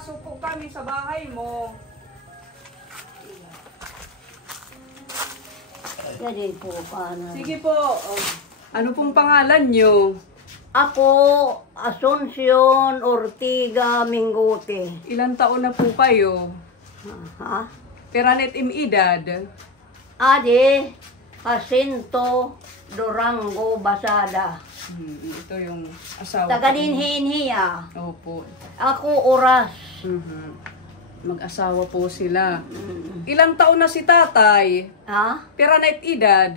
papasok po kami sa bahay mo. Jadi po kana. Sige po. Ano pong pangalan nyo? Ako, Asuncion Ortiga Mingote. Ilang taon na po kayo? Ha? Peranet edad? Ade, Jacinto Durango Basada. Ito yung asawa Taga ko. Dinhinhiya. Opo. Ako oras. Mag-asawa po sila. Ilang taon na si tatay? Ha? Peranet edad?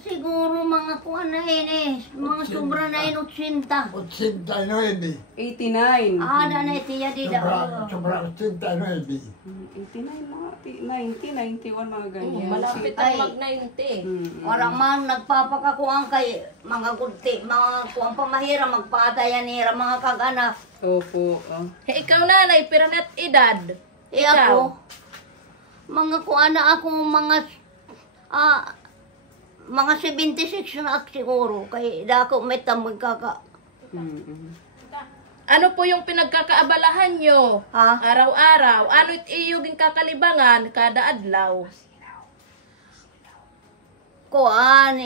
Siguro mga kuan na yun mga sobra na yun 80. 89. 89. Ada na itiya di Sobra 89. 89, mga 90, 91, mga ganyan. Malapit Ay. ang mag-90. Wala man nagpapakakuang kay mga kunti, mga kuang pamahira, magpatayan nila mga kag-anak. Opo. Ikaw nanay, piranet edad. Ako, mga kuan na ako mga 76 na ako siguro. Kay dako may tamag kaka. Ano po yung pinagkakaabalahan nyo? Ha? Araw-araw. Ano iyo ging kakalibangan kada adlaw? Kuan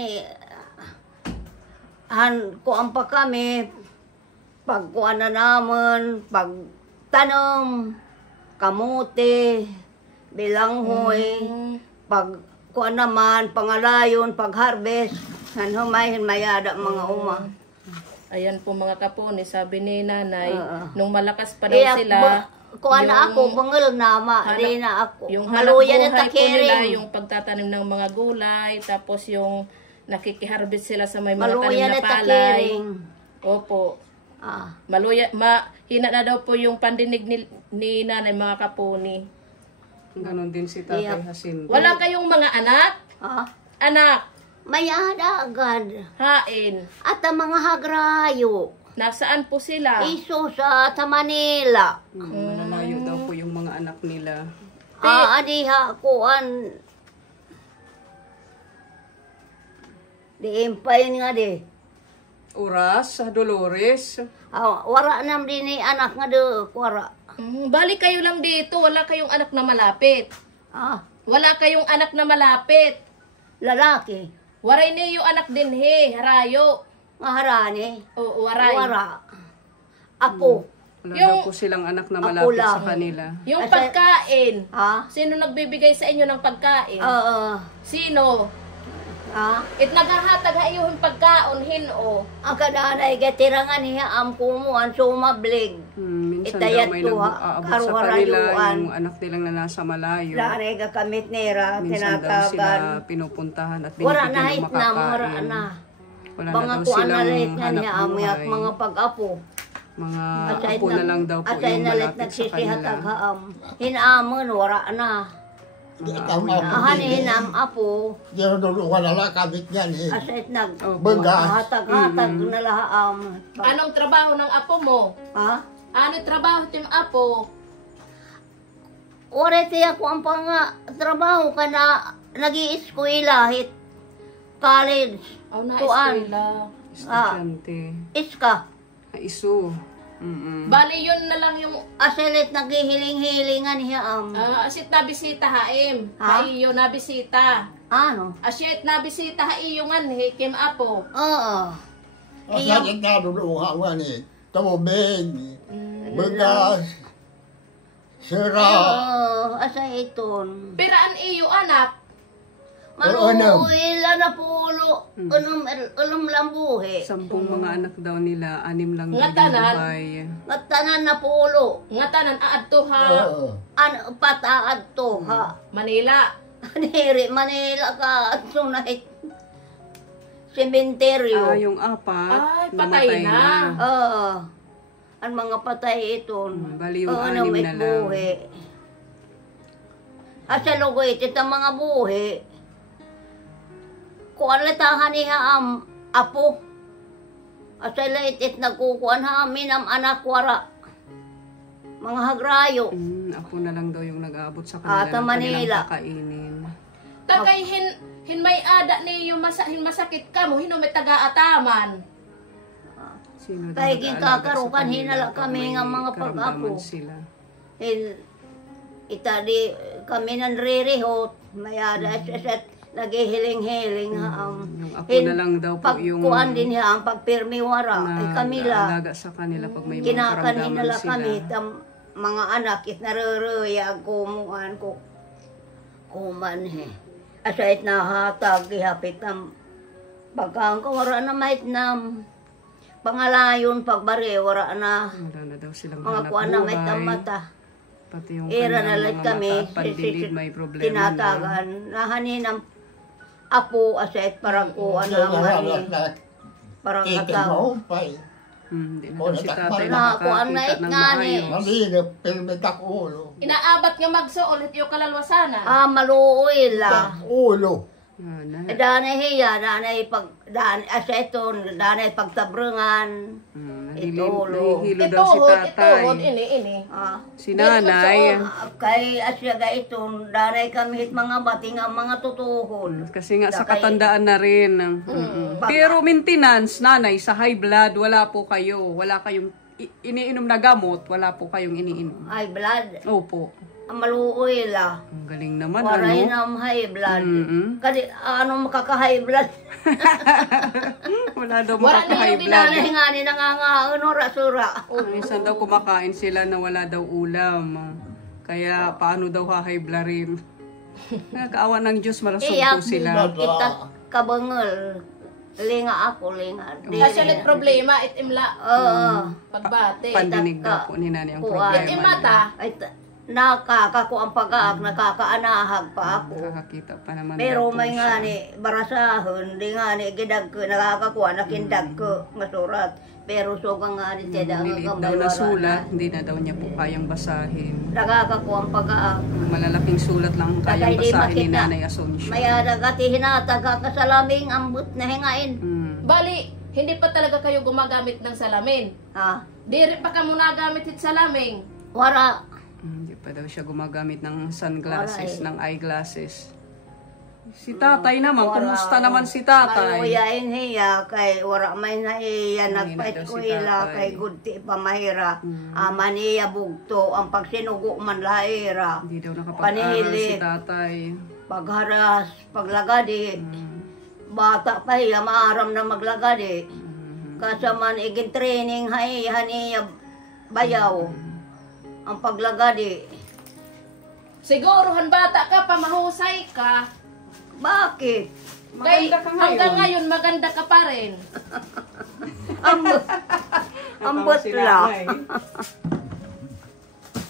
kuan pa kami, pag kuan na naman, pag tanom, kamote, bilanghoy, pag kuan naman, pangalayon, pag harvest, hinmayada mga uma. Ayan po mga kapuni, sabi ni nanay, Oo. nung malakas pa daw sila, kuan na yung- ako, bangal na, rin na ako. yung hanap Maluya ng buhay po nila, takiring. yung pagtatanim ng mga gulay, tapos yung nakikiharvest sila sa may mga Maluya tanim ng na palay. takiring. Opo. Ah. Hina na daw po yung pandinig ni nanay mga kapuni. Ganon din si Tatay Yeah. Jacinto. Wala kayong mga anak? Ah. Anak, Mayada agad. hain. At ang mga hagrayo. Nasaan po sila? Iso sa Manila. Malalayo daw po yung mga anak nila. Adiha kuan. Diimpay nga di. Oras sa Dolores. Wara nam din ni anak nga de, wara. Balik kayo lang dito, wala kayong anak na malapit. Wala kayong anak na malapit. Lalaki. Waray niyo anak din he, harayo. Nga harani. O waray. Wara. Apo. Wala Yung- daw po silang anak na Ako malapit lang. sa kanila. Yung Asa- pagkain. Ha? Sino nagbibigay sa inyo ng pagkain? Oo. Sino? Ha? Naghahatag ha iyo yung pagkaon, hino. Ang kadanay gatirangan niya ang kumuan sumablig. Minsan Itayat daw may to, ha? nag-aabot sa Karuharayuan. kanila yung anak nilang na nasa malayo. Lari ka kamit nira, Minsan daw sila tinatagan. pinupuntahan at Wara binibigyan na ng hit na, makakain. wara na. Wala Mga na daw kuan na silang lit nga hanap niya, amyak buhay. mga pag-apo. Mga Asay apo na lang daw po asay yung na lit malapit sa nagsisihatag kanila. haam. Hinamon, wara na. Ahan Hindi hinam apo. wala lang kabit yan eh. Asay nag Bagas. hatag-hatag na lahaam. Anong trabaho ng apo mo? Ha? Ano trabaho tim apo? Ore tiya ko ang panga trabaho ka na nag-i-eskwela hit college. Na Kuan. eskwela. Estudyante. Iska. Isu. Bali yun na lang yung Aselit naghihiling-hilingan niya asit na bisita haim. Ha? Iyo na bisita. ano? Asit na bisita ha iyo nga kim apo. Oo. Masakit na luluha eh. Tubig, bagas, sira. Oo, asa iton. Piraan iyo anak. Manuila na pulo. Unum lang buhi. 10 mga anak daw nila, 6 lang daw Nga yung tanan? buhay. Nagtanan na pulo. Nga tanan aadto ha. Oo. Pataad to ha. Manila. Niri, Manila ka at sunay. Sementeryo. Yung apat, Ay, patay namatay na. Oo. Ang mga patay iton. Bali yung Oo, 6 na may lang. buhi. Asa lugoy, ito mga buhi. Kung alatahan niya apo. Asa laitit nagkukuan ha, minam anak wara. Mga hagrayo. Apo na lang daw yung nag-aabot sa Ah, kanila sa ng kanilang Manila. kakainin. Takay hin may ada ni yung masakit ka mo hino may taga-ataman. Sino daw Kaya nag-aalaga kakarukan, sa kanila hinala pag kami may nga mga karamdaman pag-apo. sila? Itadi kami nanririhot, mayada at naghihiling-hiling Yung apo na lang daw po yung pagkuan din ang pagpirmi wara ay kami la nag-aalaga sa kanila pag may mga kinakan karamdaman hinala sila. kami tam mga anak it naruruyag kumuan ko kuman he asait na hatag ihapit am pagkaan ko wara na mait nam pangalayon pagbari wara na Wala na daw silang mga hanap kuan na may buhay. mata. Pati yung Era na kanilang lang mga kami, mata at pandinig may problema na. tinatagan, nahanin ang apo aset parang kuan na mani, parang kataw. Hindi na O, daw si tatay na, kuan na nakakakita ng ngani. maayos. Malinap, pilmitak ulo. Inaabat nga magso ulit yung kalalwasanan. Maluoy la. Ulo. Yan, Danay hiya, danay pag, danay aseton, danay pagtabrengan. Itulo. Nahihilo daw si tatay. ini. Si nanay. Kay asya ga itong, danay kami hit mga bating ang mga tutuhon. Kasi nga sa Dakay- katandaan na rin. Pero maintenance, nanay, sa high blood, wala po kayo. Wala kayong iniinom na gamot, wala po kayong iniinom. High blood. Opo. Ang maluoy la. Ang galing naman, Waray ano? na high blood. Mm-mm. Kadi, ano makaka-high blood? Wala daw Wala makaka-high niyo blood. Danay nga ni nangangaon, ora-sura. Minsan daw kumakain sila na wala daw ulam. Kaya paano daw high blood rin? Nagkaawa ng Diyos, malasog Iyak, po sila. kita kabangol. Linga ako, linga. Kasalit problema, itimla. Oo. Pagbate. Pandinig daw po ni nanay ang Kuha. problema. Itimata. Ay, nakakaku ang pag-aak, nakakaanahag pa ako. Nakakakita pa naman Pero daw po may siya. nga ni, barasahon, di nga ni, gidag ko, nakakakuha, nakindag ko, masurat. Pero so ka nga ni, teda ang Liliit daw na sulat, hindi na daw niya po kayang basahin. Nakakakuha ang pag-aak. Malalaking sulat lang ang kayang Takay di basahin ni makita. Nanay Asuncion. May adagati hinatag ka sa laming ambut na hingain. Bali, hindi pa talaga kayo gumagamit ng salamin. Ha? Diri pa ka muna gamit it salaming. Wara. Hindi pa daw siya gumagamit ng sunglasses, Wala ng eyeglasses. Si tatay naman, Wala. kumusta naman si tatay? Maluyain hiya, kay wara may naiya, Hindi na nagpait daw ko si ila, tatay. kay gudti pamahira. Maniya bugto, ang pagsinugo man laira. Hindi daw nakapag-aral si Panilit. tatay. Pagharas, paglagadi. Bata pa hiya, maaram na maglagadi. Kasaman igin training haniya bayaw. Ang paglagadi. Sigurohan bata ka, pamahusay ka. Bakit? Kay, Maganda ka ngayon. hanggang ngayon, maganda ka pa rin. Ambot Si la. nanay.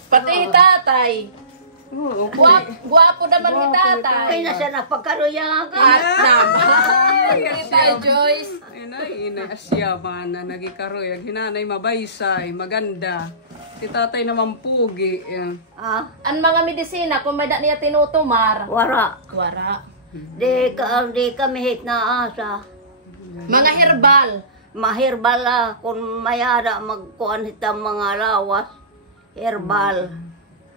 Pati tatay. Oo, okay. Guwapo naman ni tatay. Kaya na siya napagkaruyagan. Tita Joyce. Inay, asyaman na nagikaroy. Hinanay mabaysay, maganda. Si tatay naman pugi. Ah, Ang mga medisina, kung may da niya tinutumar. wara. Wara. Di kami hit na asa. Mga herbal. Mahirbala kung mayara magkuan hitang mga lawas. Herbal.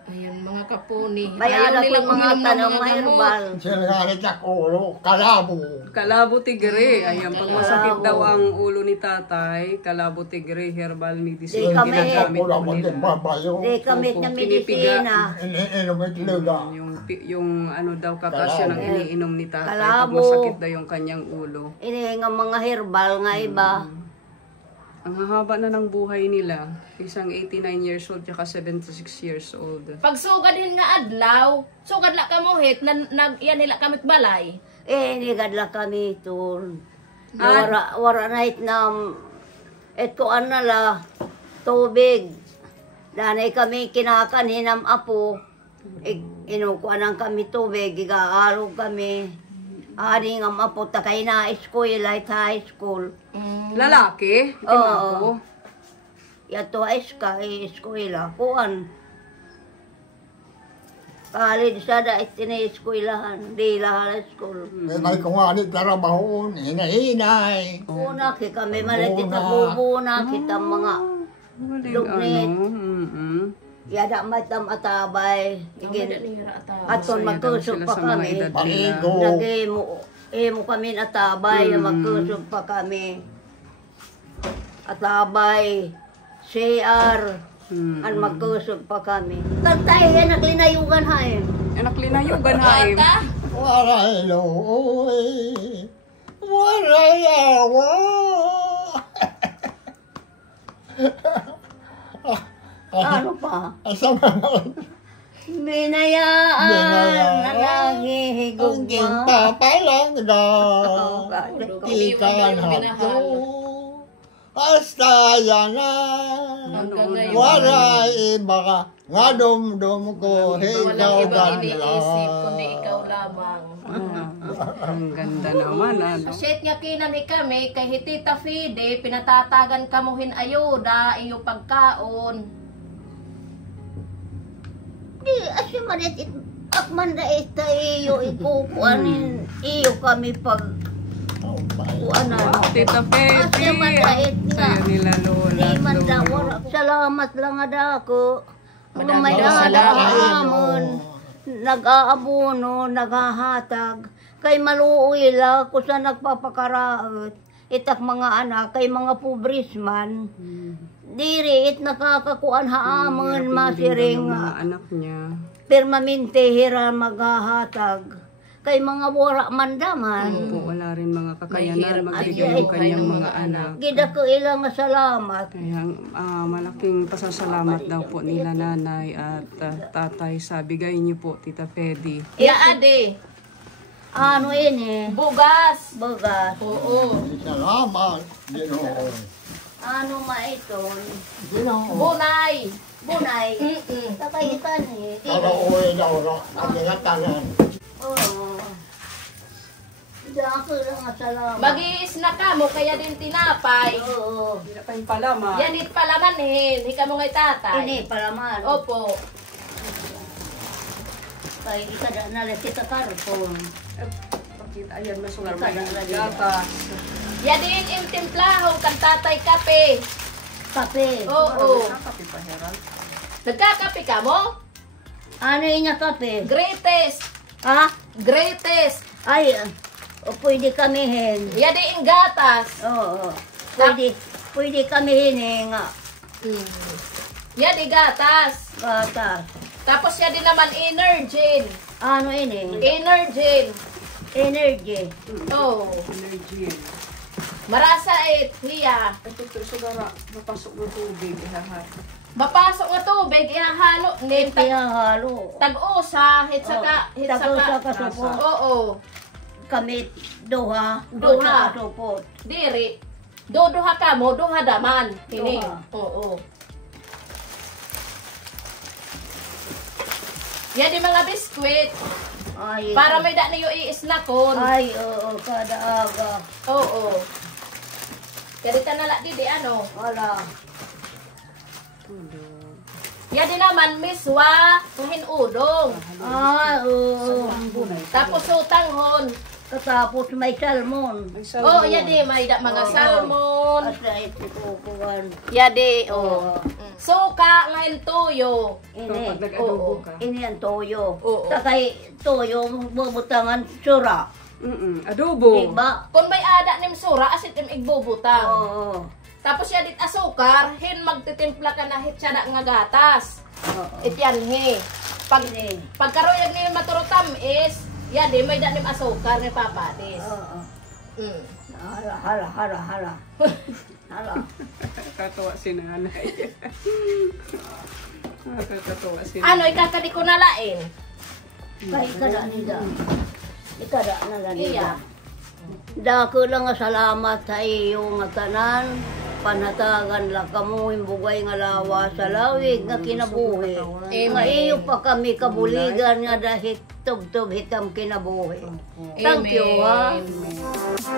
Ayan, mga kapuni. Mayara Ayaw kung mga uminom ng tanong gamot. mahirbal. Sinalit ulo, kalabo. Kalabo tigre. Ayan, pag masakit daw ang ulo ni tatay, kalabo tigre, herbal medicine. Di kami- Ginagamit Wala po man din nila. babayo. Di kami Opo, na pinipiga. medisina. Iniinom itloga. Yung ano daw katasya ng iniinom ni tatay. Pag Kalabo. masakit daw yung kanyang ulo. Ini nga mga herbal nga iba. Ang haba na ng buhay nila. Isang 89 years old, tsaka 76 years old. Pag sugad din nga adlaw, sugad la ka mo hit, yan nila kamit balay. Hindi gadla kami ito. Wara na hit na kuan na la tubig. Danay kami kinakan hinam apo. Inukuanan kami tubig, igaalog kami. Ari nga maputa kay na school, light high school. Lalaki? Oo. Tinako. Yato ay eskwela. Kuan. College sada eskwelahan. Di lahat school. May kumani tarabahon, hinahinay. Una kami malitit na bubuna kita mga Galing Lugnet. ano. yada matam atabay. Igin aton Masaya daw magkusog sila pa sa mga kami. edad nila. Paligo. Nagimo kami atabay magkusog pa kami. at abay, CR, an magkusog pa kami. Tagtay, naglinayugan hain. Anak linayugan haim. Bata. Waray looy, waray awa. Ano pa? Asa man Binayaan na ang nagihigugma. papalang ikan hapto. Hasta yanan, Hanggang ngayon. waray baka nga dumdum ko Walang higaw ibang iniisip, kundi ikaw lamang. Ang ganda naman, ano? Set nga kinani kami, kay Hitita Fide, pinatatagan kamuhin ayuda, iyo pagkaon. Di, asya manit, akman da ita iyo, ikukuanin, iyo kami pag kuanan. Tita Peti. Asya mandait nga. Sa'yo nila lola. Di man da, Lolo. wala. Salamat lang nga ako. Madaming May salamat. amon, nag-aabuno, naghahatag. Kay maluuila ko sa nagpapakaraot. Itak mga anak, kay mga pubrisman. Diri, it nakakakuan haamon, masiring. Mga anak niya. Permanente hira maghahatag. Kay mga wara mandaman. Opo, wala rin mga Mahirap kakayanan magbigay ay, yung kanyang ay, mga anak. Gida ko ilang nga salamat. Kaya malaking pasasalamat daw po nila nanay at tatay sa bigay niyo po, Tita Pedi. Ya ade, Ano ini? bugas. Bagas. Oo. Salamat, Ginoo. Ano maiton? Ginoo. Bunay. Bunay. Mm-mm. Kakaitan eh. Di- Karauwi daw ro, ang tingatanan. Oo. Dako lang nga salamat. Mag-iis na ka mo, kaya din tinapay. Oo. Hindi na pa yung palama. Yan it palamanhin, hika mo ngay tatay. Ini palaman. Opo. Kay isa da na lang kita karpon. Pakita, ayan, masugar Ika may na lang gatas. Yan din yung timplahong kang tatay kape. Kape. Oo. Kape pa, Herald. Nagkakape ka mo? Ano inya kape? Greatest. Ha? Greatest. Ay, pwede kamihin. Yan din yung gatas. Oo. Pwede kamihin nga. Yan din gatas. Gatas. Tapos yan din naman Energen. Ano ini? Energen. Energy. Oh. Energy. Marasa it, hiya. Ito, sugara. Mapasok ng tubig. Ihahat. Mapasok nga tubig, ihahalo. Nin, Kaya halo. tag-usa, hit saka, hit Tag-usa saka. ka supot. Oo. Kami duha. Duha. Supot. Diri. Duha ka mo, duha daman. Hini. Duha. Oo. Yan di mga biskwit. Ay. Para may da niyo iisnakon. Ay, oo. Kada aga. Oo. Kaya ka nala di ano. Wala. Yan din naman miswa, tuhin udong. Ah, oo. Tapos utanghon. Katapos may salmon. Oh, yan di may mga salmon. Asa ito kukuhan. Yan di, oh. Suka ngayon tuyo. Ini. Pag nag-adobo ka. Ini ang toyo. Oo. Takay toyo, bubutangan sura. Adobo. Diba? Kung may ada nim sura, asit im igbubutang. Oo. Tapos yan dit asukar, hin magtitimpla ka na hit siya na nga gatas. Oo. Ityan he. Pag Ini. pagkaroyag ni maturutam is, yan di may danim asukar ni papatis. Oo. Mm. Hala. Hala. Nakakatawa si nanay. Nakakatawa si Ano, ikakadi ko nalain? Kay kada nila. Ikada na lang nila. Iya. Dako lang nga salamat sa iyo nga tanan. Panatagan lang kamo himbugay nga lawa sa lawig nga kinabuhi. Amen. Nga iyo pa kami kabuligan nga dahil tub-tub hitam kinabuhi. Thank you ha. Amen.